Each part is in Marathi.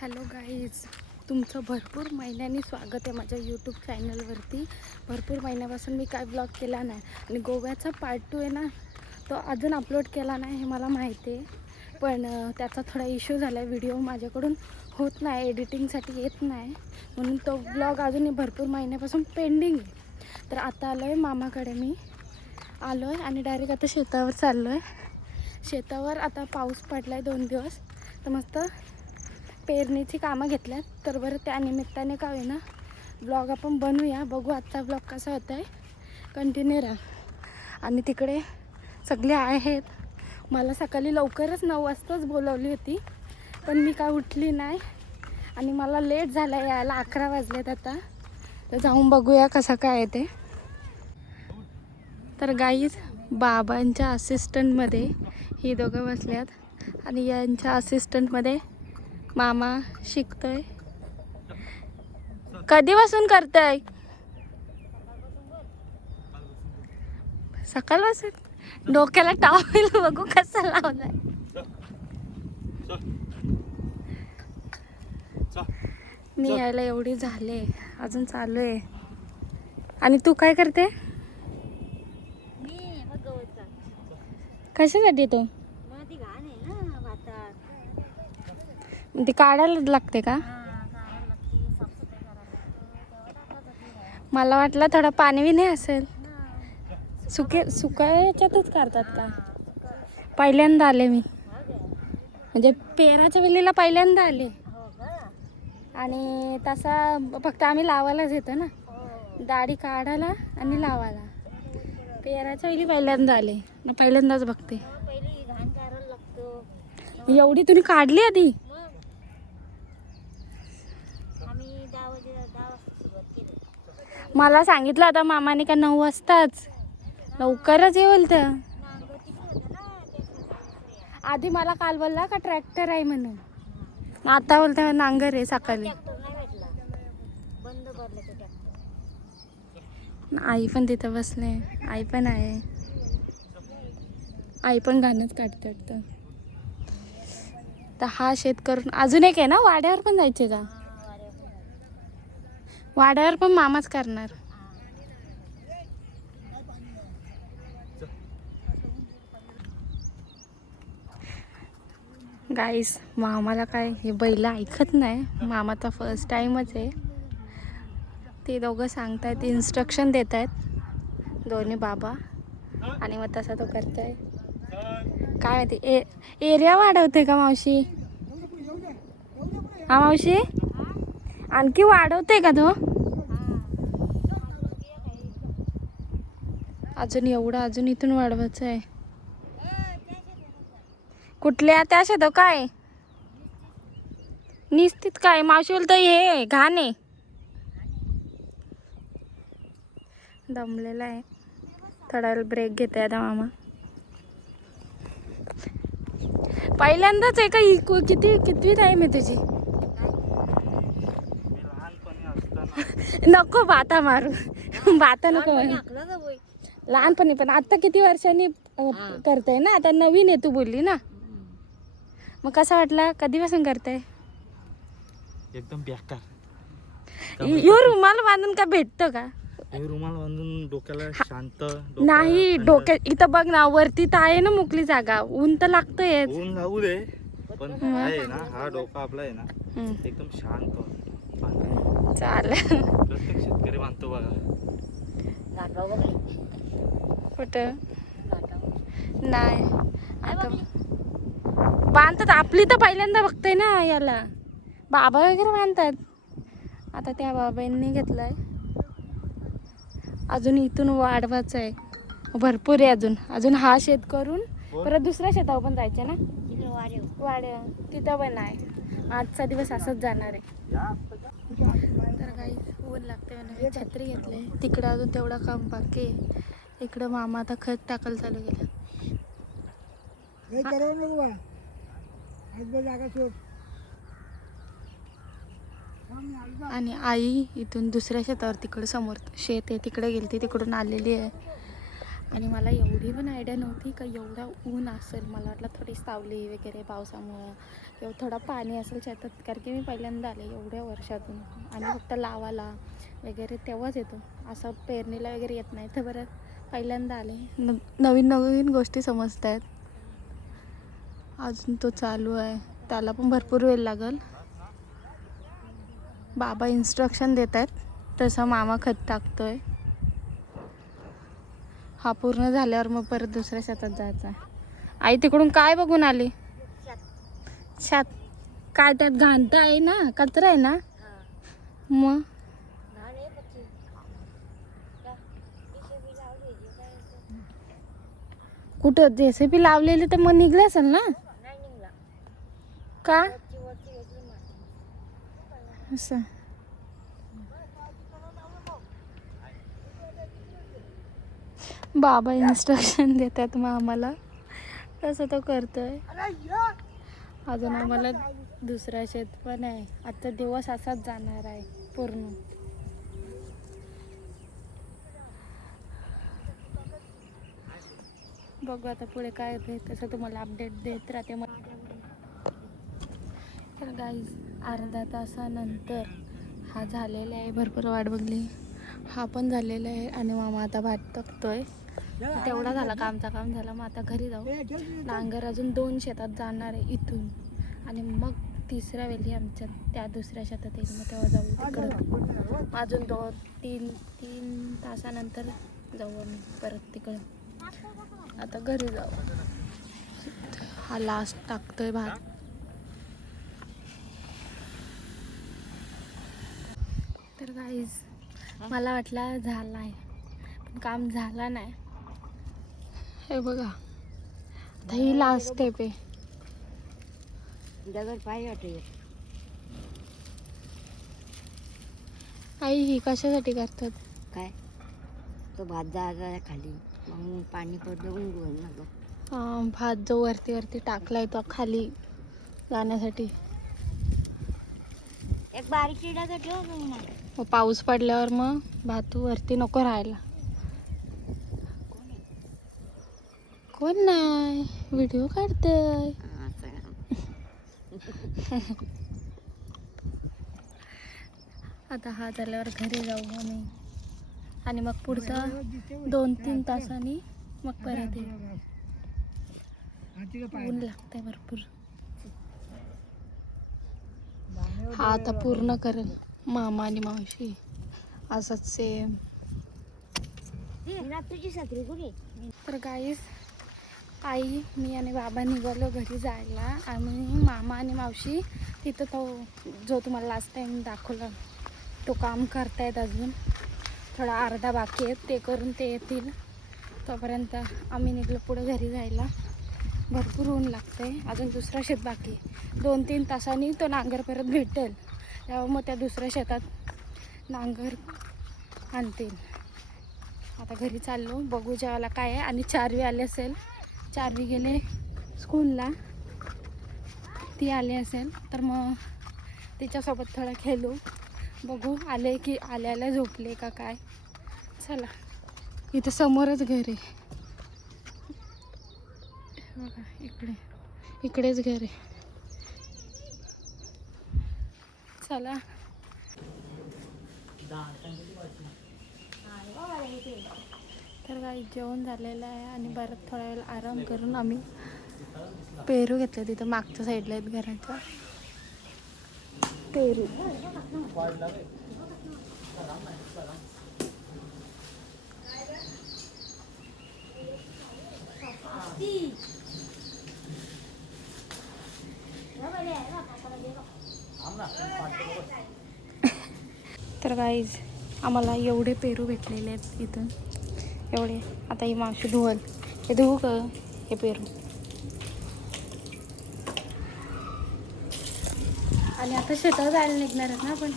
हॅलो गाईज, तुमचं भरपूर महिन्यांनी स्वागत आहे माझ्या यूट्यूब चॅनलवरती. भरपूर महिन्यापासून मी काय ब्लॉग केला नाही आणि गोव्याचा पार्ट 2 आहे ना, तो अजून अपलोड केला नाही हे मला माहिती आहे. पण त्याचा थोडा इश्यू झाला आहे, व्हिडिओ माझ्याकडून होत नाही, एडिटिंगसाठी येत नाही, म्हणून तो ब्लॉग अजूनही भरपूर महिन्यापासून पेंडिंग आहे. तर आता आलो आहे मामाकडे, मी आलो आहे आणि डायरेक्ट आता शेतावर चाललो आहे. शेतावर आता पाऊस पडला आहे 2 दिवस, तर मस्त पेरणीची कामं घेतल्यात. तर बरं त्या निमित्ताने काय होईना ब्लॉग आपण बनवूया. बघू आजचा ब्लॉग कसा होता आहे, कंटिन्यू राहा. आणि तिकडे सगळे आहेत. मला सकाळी लवकरच 9 वाजताच बोलवली होती, पण मी काय उठली नाही आणि मला लेट झाला यायला. 11 वाजलेत आता. तर जाऊन बघूया कसं काय आहे ते. तर गाईज, बाबांच्या असिस्टंटमध्ये ही दोघं बसल्यात आणि यांच्या असिस्टंटमध्ये मामा शिकतोय. कधीपासून करताय? सकाळपासून. डोक्याला टॉवेल बघू कसा लावलाय. मी यायला एवढी झाले, अजून चालू आहे. आणि तू काय करते? कशासाठी तो? ती काढायला लागते का? मला वाटलं थोडं पाणी बी नाही असेल. सुकायच्यातच करतात का? पहिल्यांदा आले मी, म्हणजे पेराच्या वेळेला पहिल्यांदा आले. आणि तसा फक्त आम्ही लावायलाच येतो ना, दाढी काढायला आणि लावायला. पेराच्या वेळी पहिल्यांदा आले ना, पहिल्यांदाच बघते. एवढी तुम्ही काढली आधी? मला सांगितलं आता मामाने का 9 वाजताच. लवकरच येईल. तर आधी मला काल बोलला का ट्रॅक्टर आहे म्हणून, आता बोलता नांगर आहे. सकाळी आई पण तिथं बसले, आई पण आहे. आई पण गाणंच काढतात. तर हा शेत करून अजून एक आहे ना, वाड्यावर पण जायचे का? वाड्यावर पण मामाच करणार. गाईस, मामाला काय हे बैल ऐकत नाही. मामाचा फर्स्ट टाइमच आहे. ते दोघं सांगतायत, इन्स्ट्रक्शन देत आहेत दोन्ही बाबा, आणि मग तसा तो करताय. काय माहिती एरिया वाढवते का मावशी? हा मावशी, आणखी वाढवते का तो? अजून एवढं, अजून इथून वाढवायचं आहे. कुठल्या त्या शेत काय निस्तित काय? मावशी बोलतो हे घाण आहे. दमलेला आहे, थोडा वेळ ब्रेक घेत आहे आता मामा. पहिल्यांदाच आहे का? कितवी टाइम आहे तुझी? नको बाता मारू, बाता नको मारू. लहानपणी पण आता किती वर्षांनी करताय ना, आता नवीन आहे तू बोलली ना. मग कसा वाटला? कधीपासून करताय? एकदम बेकार. यो रुमाल बांधून का भेटतं का? रुमाल बांधून डोक्याला शांत नाही, डोक्या इथं बघ ना, वरती तर आहे ना मोकळी जागा. ऊन तर लागतोय. ऊन लागू दे, पण आहे ना हा डोका आपला आहे ना एकदम शांत. चालेल. प्रत्येक शेतकरी बांधतो बघा. कुठं नाही आता बांधतात. आपली तर पहिल्यांदा बघताय ना याला. बाबा वगैरे बांधतात. आता त्या बाबांनी घेतलाय. अजून इथून वाढवायचं आहे, भरपूर आहे अजून. अजून हा शेत करून परत दुसऱ्या शेतावर पण जायचे ना, वाड्या तिथं पण आहे. आजचा दिवस असंच जाणार आहे. तर काही ऊन लागते म्हणून छत्री घेतले. तिकडं अजून तेवढा काम बाकी आहे. इकडं मामा आता खत टाकायला चालू केलं. आणि आई इथून दुसऱ्या शेतावर, तिकडं समोर शेत आहे तिकडे गेलती, तिकडून आलेली आहे. आणि मला एवढी पण आयडिया नव्हती का एवढा ऊन असेल. मला वाटलं थोडी सावली वगैरे पावसामुळं किंवा थोडा पाणी असेल शेतात, कारण की मी पहिल्यांदा आले एवढ्या वर्षातून. आणि फक्त लावाला वगैरे तेव्हाच येतो, असं पेरणीला वगैरे येत नाही. तर बरं पहिल्यांदा आले, नवीन नवीन गोष्टी समजत आहेत. अजून तो चालू आहे, त्याला पण भरपूर वेळ लागेल. बाबा इन्स्ट्रक्शन देत आहेत, तसं मामा खत टाकतोय. हा पूर्ण झाल्यावर मग परत दुसऱ्या शेतात जायचं आहे. आई तिकडून काय बघून आली? शेत. काय त्यात घाण तर आहे ना, कचरा आहे ना? मग कुठं JCB लावलेली तर मग निघले असेल ना? का असं? बाबा इन्स्ट्रक्शन देतात मग आम्हाला, तसं तो करतोय. अजून आम्हाला दुसरा शेत पण आहे. आजचा दिवस असाच जाणार आहे पूर्ण. बघू आता पुढे काय होते, तसं तुम्हाला अपडेट देत राहते. तर गाईज अर्धा तासानंतर हा झालेला आहे. भरपूर वाट बघली, हा पण झालेला आहे. आणि मामा आता भात टाकतोय. तेवढा झाला का आमचा काम झाला. मग आता घरी जाऊ. नांगर अजून 2 शेतात जाणार आहे इथून, आणि मग तिसऱ्या वेळी आमच्या त्या दुसऱ्या शेतात येईल. मग तेव्हा जाऊ तिकडं. अजून 2-3 तासानंतर जाऊ आम्ही परत तिकडं. आता घरी जाऊ. हा लास्ट टाकतोय भात. तर गाईज मला वाटलं झाला आहे, पण काम झाला नाही. हे बघा, आता ही लास्ट स्टेप आहे. आई ही कशासाठी करतात? काय तो भात जागा खाली, मग पाणी पडलं. भात जो वरती वरती टाकलाय तो खाली जाण्यासाठी. एक बारीक चिडा ठेव मग. मग पाऊस पडल्यावर मग भात वरती नको राहायला. कोण नाही, व्हिडिओ काढतोय. आता हा झाल्यावर घरी जाऊ आम्ही, आणि मग पुढचा 2-3 तासांनी मग परत येऊ. ऊन लागतंय भरपूर. हा आता पूर्ण करेल मामा आणि मावशी असंच सेम. तुझी छत्री कुठे? तर गाईस आई, मी आणि बाबा निघालो घरी जायला. आणि मामा आणि मावशी तिथं तो जो तुम्हाला लास्ट टाइम दाखवला तो काम करतायत. अजून थोडा अर्धा बाकी आहे, ते करून ते येतील. तोपर्यंत आम्ही निघलो पुढे घरी जायला. भरपूर ऊन लागतंय. अजून दुसरा शेत बाकी, 2-3 तासांनी तो नांगर परत भेटेल. तेव्हा मग त्या दुसऱ्या शेतात नांगर आणतील. आता घरी चाललो, बघू जेवायला काय आहे. आणि चारवी आली असेल, चारवी गेले स्कूलला, ती आली असेल तर मग तिच्यासोबत थोडं खेळू. बघू आले की आल्याला झोपले का काय. चला, इथं समोरच घर आहे बघा, इकडेच घर आहे. चला. तर काही जेवण झालेलं आहे, आणि बरं थोडा वेळ आराम करून आम्ही पेरू घेतलं. तिथं मागच्या साईडला आहेत घराच्या पेरू. तर गाईज आम्हाला एवढे पेरू भेटलेले आहेत इथून, एवढे. आता ही मावशी धुवल, हे धुवू का हे पेरू. आणि आता शेतावर जायला निघणार आहेत ना आपण.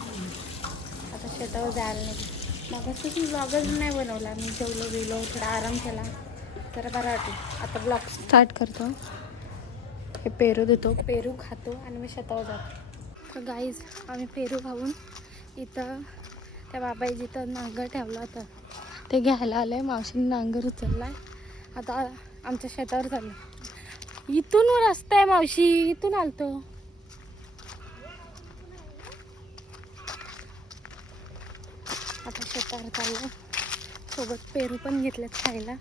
आता शेतावर जायला निघणार. मग असं की ब्लॉगच नाही बनवला मी. जेवलो गेलो, थोडा आराम केला, जरा बरं वाटलं. आता ब्लॉग स्टार्ट करतो. हे पेरू देतो, पेरू खातो आणि मी शेतावर जातो. तर गाईज आम्ही पेरू खाऊन इथं त्या बाबाई जिथं नांगर ठेवला होता ते घ्यायला आलंय. मावशीने नांगर उचललाय. आता आमच्या शेतावर चाललं. इथून रस्ता आहे मावशी, इथून आलतो. आता शेतावर चाललो. सोबत पेरू पण घेतलेत खायला.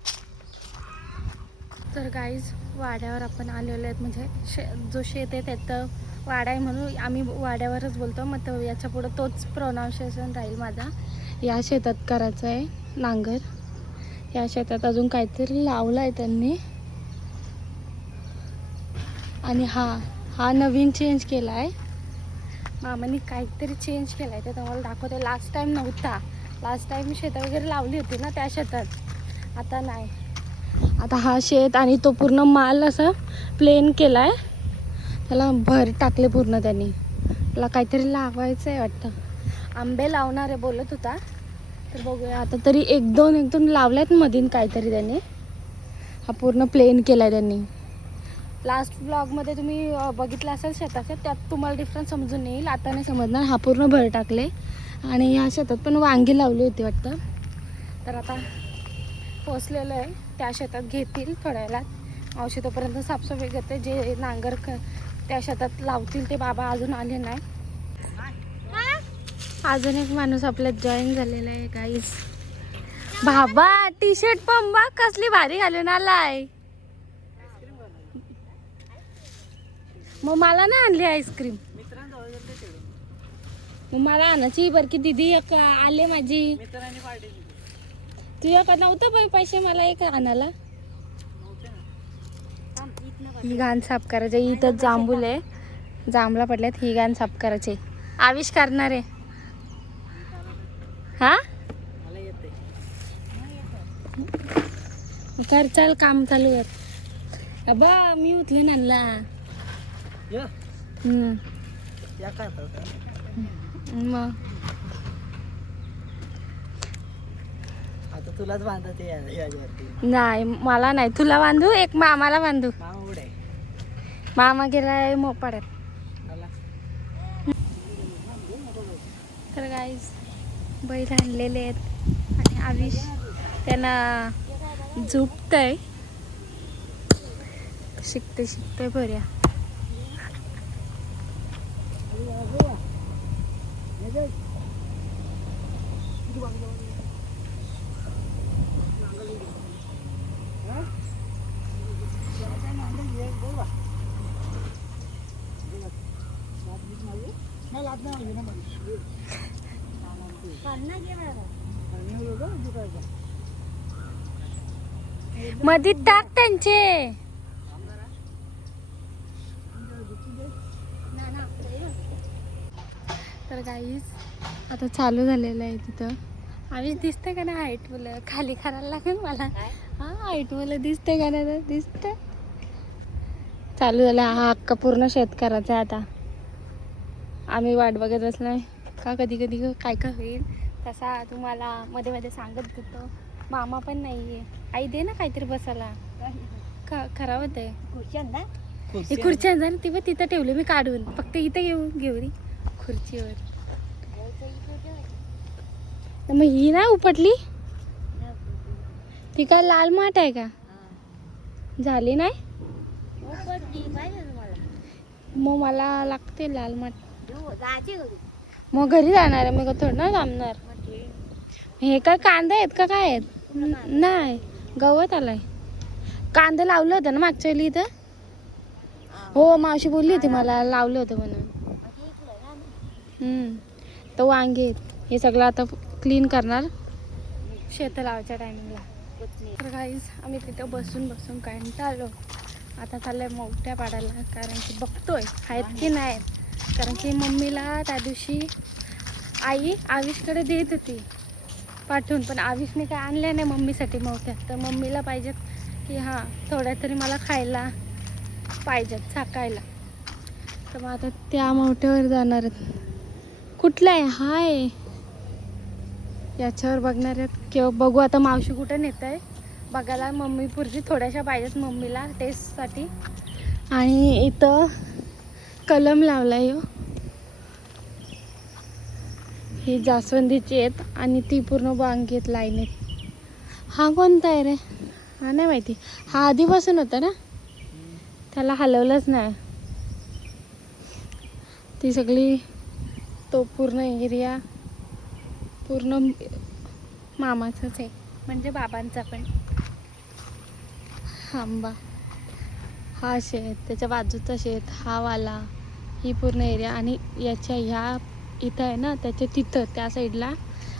तर गाईज वाड्यावर आपण आलेलो आहेत. म्हणजे जो शेत आहे त्याचं वाडा आहे म्हणून आम्ही वाड्यावरच बोलतो. मग तो याच्या पुढं तोच प्रोनाऊन्सिएशन राहील माझा. या शेतात करायचं आहे नांगर. या शेतात अजून काहीतरी लावलं आहे त्यांनी. आणि हा नवीन चेंज केला आहे. मामाने काहीतरी चेंज केला आहे ते तुम्हाला दाखवते. लास्ट टाईम नव्हता. लास्ट टाईम मी शेतं वगैरे लावली होती ना त्या शेतात. आता नाही. आता हा शेत आणि तो पूर्ण माल असा प्लेन केला आहे. त्याला भर टाकले पूर्ण त्यांनी. त्याला काहीतरी लावायचं आहे वाटतं. आंबे लावणार आहे बोलत होता. तर बघूया आता. तरी एक दोन लावल्यात मधीन काहीतरी त्यांनी. हा पूर्ण प्लेन केला आहे त्यांनी. लास्ट ब्लॉगमध्ये तुम्ही बघितलं असेल शेताचे, त्यात तुम्हाला डिफरन्स समजून येईल. आता नाही समजणार. हा पूर्ण भर टाकले. आणि या शेतात पण वांगी लावली होती वाटतं. तर आता पोचलेलं आहे. त्या शेतात घेतील थोड्या वेळात. मावशी तोपर्यंत साफसफाई करते. जे नांगर त्या शेतात लावतील ते बाबा अजून आले नाही. अजून एक माणूस आपल्यात जॉईन झालेला आहे गाईज. बाबा टी शर्ट पण बघ कसली भारी घालून आलाय. मग मला नाही आणली आईस्क्रीम. मग मला आणायची बरं की. दिदी एक आले माझी. तुझ्या नव्हतं पण पैसे मला एक आणायला. ही घाण साफ करायचे. इथं जांभूल आहे. जांभळा पडल्यात. ही घाण साफ करायचे. आविष करणार आहे. हा कर. चल काम चालू कर. अबा मी उचलून आणला. मग आता तुलाच बांधते नाही मला नाही. तुला बांधू. एक मामाला बांधू. मामा गेलाय मोपाड्यात. तर गाईज बैल आणलेले आहेत. आणि आविष त्यांना झुपतंय. शिकते बऱ्या. मध्ये टाक त्यांचे. तर गाईज आता चालू झालेलं आहे तिथं. आम्ही दिसते का नाही हाईट मुलं खाली करायला लागेल मला. हा हाईट मुलं दिसते का नाही. दिसते. चालू झालं. हा हक्का पूर्ण शेतकऱ्याचा आहे. आता आम्ही वाट बघत बसलोय का कधी काय होईल. तसा तुम्हाला मध्ये मध्ये सांगत होतो. मामा पण नाही आहे. आई दे ना काहीतरी बसायला. खराब होत आहे. खुर्ची आणणार ती पण तिथं ठेवली मी काढून. फक्त इथं घेऊ रे खुर्चीवर. मग ही ना उपटली. ती काय लाल माठ आहे का. झाली नाही. मग मला लागते लाल माठ. मग घरी जाणार आहे मी. थोडं ना थांबणार. हे काय कांदा आहेत का काय आहेत. नाही गवत आलाय. कांदा लावलं होतं ना मागच्या वेळी इथं. हो मावशी बोलली होती मला लावलं होतं म्हणून. तर वांगे आहेत. हे सगळं आता क्लीन करणार शेत लावायच्या टायमिंगला. तर गाईज आम्ही तिथं बसून कंटाळलो. आता चाललंय मोठ्या पाडायला. कारण की बघतोय आहेत की नाही. कारण की मम्मीला त्या दिवशी आई आविषकडे देत होती पाठवून. पण आविषने काय आणल्या नाही मम्मीसाठी मोठ्या. तर मम्मीला पाहिजेत की हां थोड्या तरी मला खायला पाहिजेत सकाळला. तर मग आता त्या मोठ्यावर जाणार आहेत. कुठला आहे. हाय याच्यावर बघणार आहेत किंवा बघू. आता मावशी कुठं नेत आहे बघायला. मम्मी पुरती थोड्याशा पाहिजेत मम्मीला टेस्टसाठी. आणि इथं कलम लावला आहे. ही जास्वंदीची आहेत. आणि ती पूर्ण वांगी आहेत लाईनीत. हा कोणता आहे रे? हा नाही माहिती. हा आधीपासून होता ना, त्याला हलवलंच नाही. ती सगळी तो पूर्ण एरिया पूर्ण मामाचाच आहे, म्हणजे बाबांचा पण. आंबा हा शेत, त्याच्या बाजूचा शेत हा वाला, ही पूर्ण एरिया. आणि याच्या ह्या इथं आहे ना, त्याच्या तिथं त्या साईडला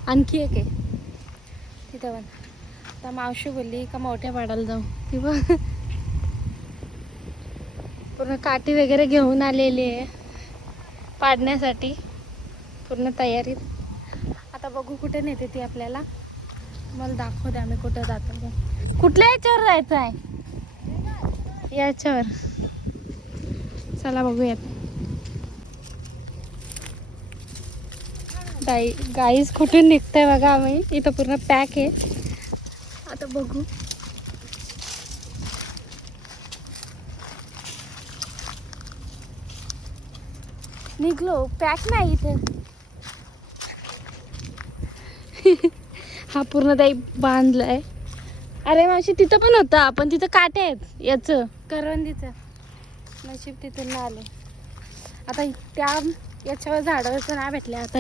आणखी एक आहे तिथं पण. आता मावशी बोलली का मोठ्या पाडायला जाऊ. ती बघ पूर्ण काठी वगैरे घेऊन आलेली आहे पाडण्यासाठी, पूर्ण तयारीत. आता बघू कुठे नेते ती आपल्याला. मला दाखवते आम्ही कुठे जातो ते. कुठल्या याच्यावर जायचं आहे? याच्यावर. चला बघूयात. गाईस कुठून निघतंय बघा. आम्ही इथं पूर्ण पॅक आहे. आता बघू. निघलो, पॅक नाही इथे. हा पूर्ण ताई बांधलाय. अरे मावशी तिथं पण होता, पण तिथं काटे आहेत याचं करवंदीचं. नशीब तिथून नाही आले. आता त्या याच्यावर झाडावरचं नाही भेटले. आता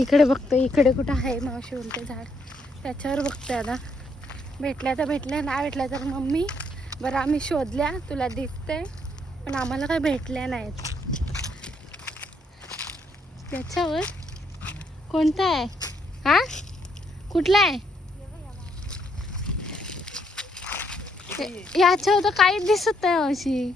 इकडे बघतो, इकडे कुठं आहे मावशी बोलते झाड, त्याच्यावर बघते. आता भेटल्या तर भेटल्या, नाही भेटल्या तर मम्मी बरं आम्ही शोधल्या, तुला दिसते पण आम्हाला काही भेटल्या नाहीत. त्याच्यावर कोणता आहे हा? कुठला आहे? याच्यावर तर काहीच दिसत नाही मावशी.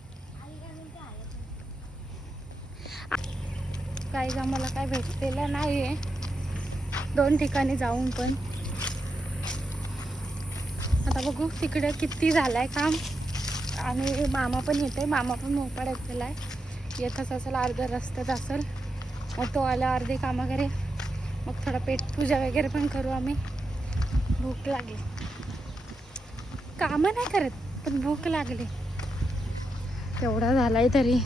काही आम्हाला काय भेटलेलं नाही आहे 2 ठिकाणी जाऊन पण. आता बघू तिकडे किती झालाय काम. आणि मामा पण येते, मामा पण मोपाड्यात गेलाय. येतच असेल, अर्ध्या रस्त्यात असेल. मग तो आला अर्धे कामं करे, मग थोडा पेट पूजा वगैरे पण करू आम्ही. भूक लागली, कामं नाही करत पण भूक लागली. तेवढा झालाय तरी.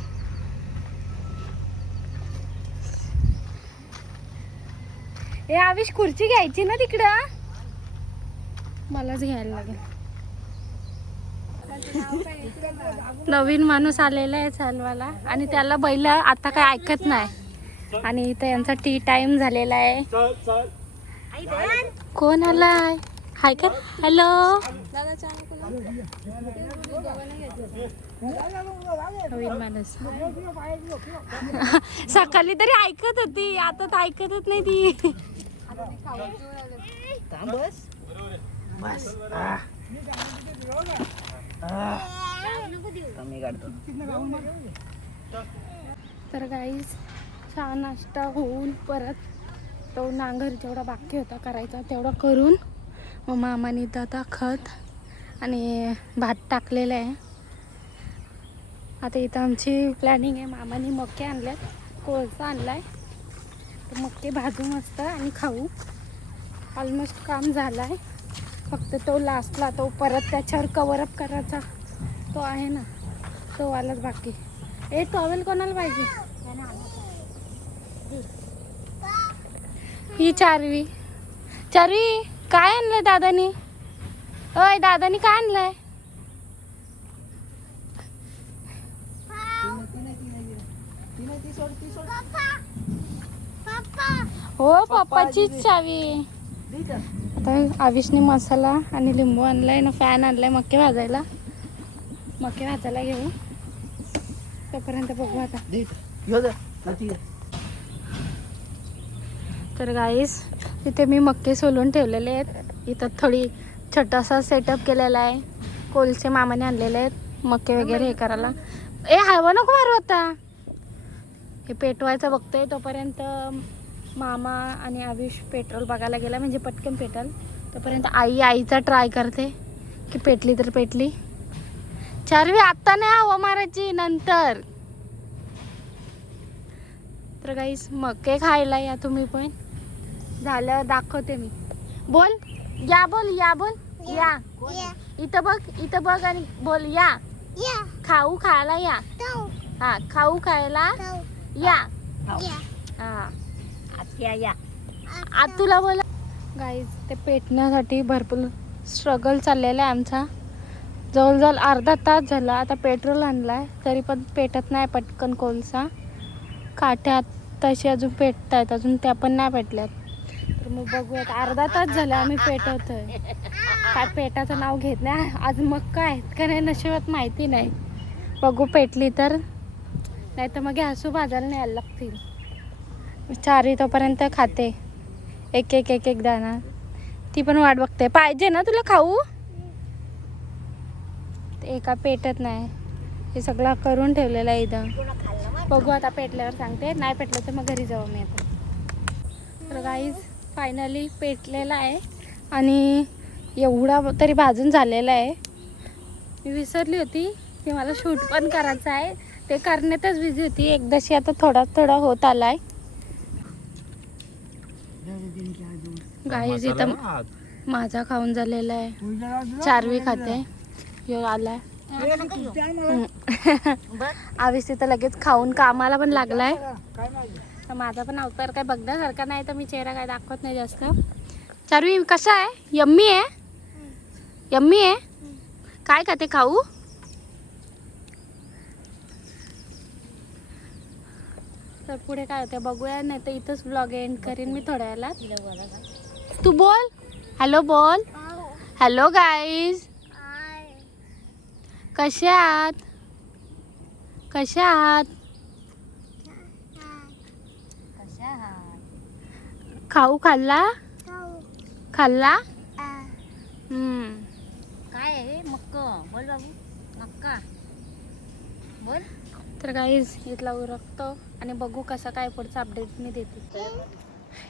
ए आविष, खुर्ची घ्यायची ना तिकडं. मलाच घ्यायला लागेल. नवीन माणूस आलेला आहे चालवायला आणि त्याला बैल आता काय ऐकत नाही. आणि इथं यांचा टी टाइम झालेला आहे. कोण आलाय? हाय कर. हॅलो. नवीन माणूस. सकाळी तरी ऐकत होती, आता तर ऐकतच नाही ती. तर गाईस चहा नाश्ता होऊन परत तो नांगर जेवढा बाकी होता करायचा तेवढा करून मग मामाने इथं आता खत आणि भात टाकलेलं आहे. आता इथं आमची प्लॅनिंग आहे, मामाने मके आणल्यात, कोळसा आणलाय, तर मके भाजू मस्त आणि खाऊ. ऑलमोस्ट काम झालं आहे, फक्त तो लास्टला तो परत त्याच्यावर कवरअप करायचा तो आहे ना, तो वालाच बाकी. ए टॉवेल कोणाला पाहिजे? ही चारवी. चारवी काय आणलंय दादानी? ओय दादानी काय आणलंय? हो पप्पाचीच चावी. आता आविषने मसाला आणि लिंबू आणलाय ना, फॅन आणलाय मके भाजायला. मके भाजायला घेऊ तोपर्यंत बघू आता. तर गाईस इथे मी मक्के सोलून ठेवलेले आहेत. इथं थोडी छोटासा सेटअप केलेला आहे. कोलचे मामाने आणलेले आहेत मक्के वगैरे हे करायला. ए हवा नको मारू आता, हे पेटवायचं बघतोय. तोपर्यंत मामा आणि आविष पेट्रोल बघायला गेला, म्हणजे पटकन पेटल. तोपर्यंत आईचा ट्राय करते की पेटली तर पेटली. चारवी आत्ता नाही हवा मारायची, नंतर. तर गाईस मके खायला या तुम्ही पण. झालं दाखवते मी. बोल या, बोल या, बोल या. इथं बघ, इथं बघ आणि बोल या. खाऊ खायला या. हा खाऊ खायला या. हा या. आज तुला बोला. गाईस ते पेटण्यासाठी भरपूर स्ट्रगल चाललेला आहे आमचा. जवळजवळ अर्धा तास झाला. आता पेट्रोल आणलं आहे तरी पण पेटत नाही पटकन कोळसा. काठ्या तशी अजून पेटत आहेत, अजून त्या पण नाही पेटल्यात. तर मग बघूयात. अर्धा तास झाला आम्ही पेटवतोय, काय पेटाचं नाव घेत नाही. आज मग काय का नाही नशिबात माहिती नाही. बघू पेटली तर, नाही तर मग गॅसू भाजायला न्यायला लागतील. चारी तोपर्यंत खाते एक एक एक एक दाणा. ती पण वाट बघते. पाहिजे ना तुला खाऊ? एका पेटत नाही. हे सगळं करून ठेवलेलं आहे इथं. बघू आता पेटल्यावर सांगते. नाही पेटलं तर मग घरी जाऊ मी आता. तर गाईज फायनली पेटलेला आहे आणि एवढा तरी भाजून झालेला आहे. मी विसरली होती की मला शूट पण करायचं आहे. ते करण्यातच बिझी होती. एकदाशी आता थोडा थोडा होत आलाय. गाईज इथं माझा खाऊन झालेला आहे. चारवी खाते. ह्यो आलाय आवीस तिथं लगेच खाऊन कामाला पण लागलाय. तर माझा पण अवतार काय बघण्यासारखा नाही, तर मी चेहरा काय दाखवत नाही जास्त. चारवी कसा आहे? यम्मी आहे? यम्मी आहे? काय खाते खाऊ? तर पुढे काय होतं बघूया, नाही तर इथंच ब्लॉग एंड करीन मी थोड्या वेळात. तू बोल. हॅलो बोल. हॅलो गाईज, कसे आहात? कसे आहात? खाऊ खाल्ला? खाल्ला? काय आहे मक्क? बोल बाबू, मक्का बोल. तर गाईज इथला उरकतो आणि बघू कसा काय पुढचा अपडेट मी देते.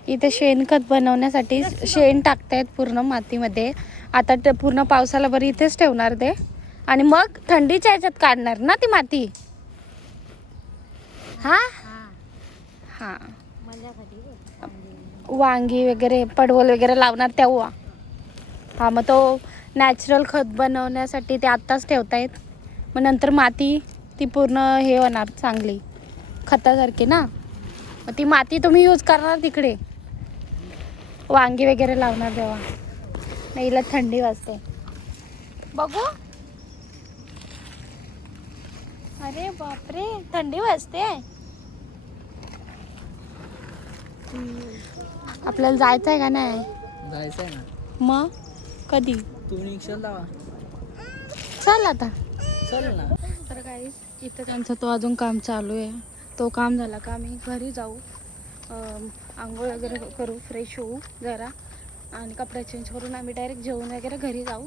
इथे शेणखत बनवण्यासाठी शेण टाकतायत पूर्ण मातीमध्ये. आता ते पूर्ण पावसाला बरी इथेच ठेवणार ते आणि मग थंडीच्या ह्याच्यात काढणार ना ती माती. हा हा, वांगी वगैरे पडवल वगैरे लावणार तेव्हा. हा, मग तो नॅचरल खत बनवण्यासाठी ते आत्ताच ठेवतायत. मग नंतर माती ती पूर्ण हे होणार चांगली खतासारखी ना. मग ती माती तुम्ही यूज करणार तिकडे वांगी वगैरे लावणार तेव्हा. नाही हिला थंडी वाजते. बघू. अरे बापरे, थंडी वाजते. आपल्याला जायचं आहे का नाही? जायचंय ना. मग कधी? तू निघशाल लावा. चल आता. चल ना. तर काही इथं त्यांचा तो अजून काम चालू आहे. तो काम झाला का मी घरी जाऊ, आंघोळ वगैरे करू, फ्रेश होऊ जरा आणि कपडे चेंज करून आम्ही डायरेक्ट जेवून वगैरे घरी जाऊ.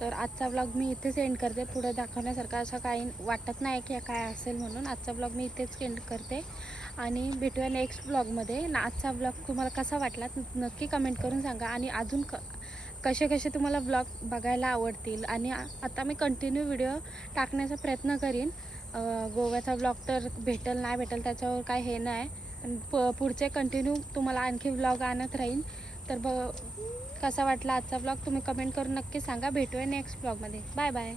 तर आजचा ब्लॉग मी इथेच एंड करते. पुढे दाखवण्यासारखं असं काही वाटत नाही की काय असेल म्हणून. आजचा ब्लॉग मी इथेच एंड करते आणि भेटूया नेक्स्ट ब्लॉगमध्ये. ना आजचा ब्लॉग तुम्हाला कसा वाटला नक्की कमेंट करून सांगा. आणि अजून कसे कसे तुम्हाला ब्लॉग बघायला आवडतील. आणि आता मी कंटिन्यू व्हिडिओ टाकण्याचा प्रयत्न करीन. गोव्याचा ब्लॉग तर भेटेल नाही भेटेल त्याच्यावर काय हे नाही, पण पुढचे कंटिन्यू तुम्हाला आणखी ब्लॉग आणत राहीन. तर कसा वाटला आजचा ब्लॉग तुम्ही कमेंट करून नक्की सांगा. भेटूया नेक्स्ट ब्लॉगमध्ये. Bye bye.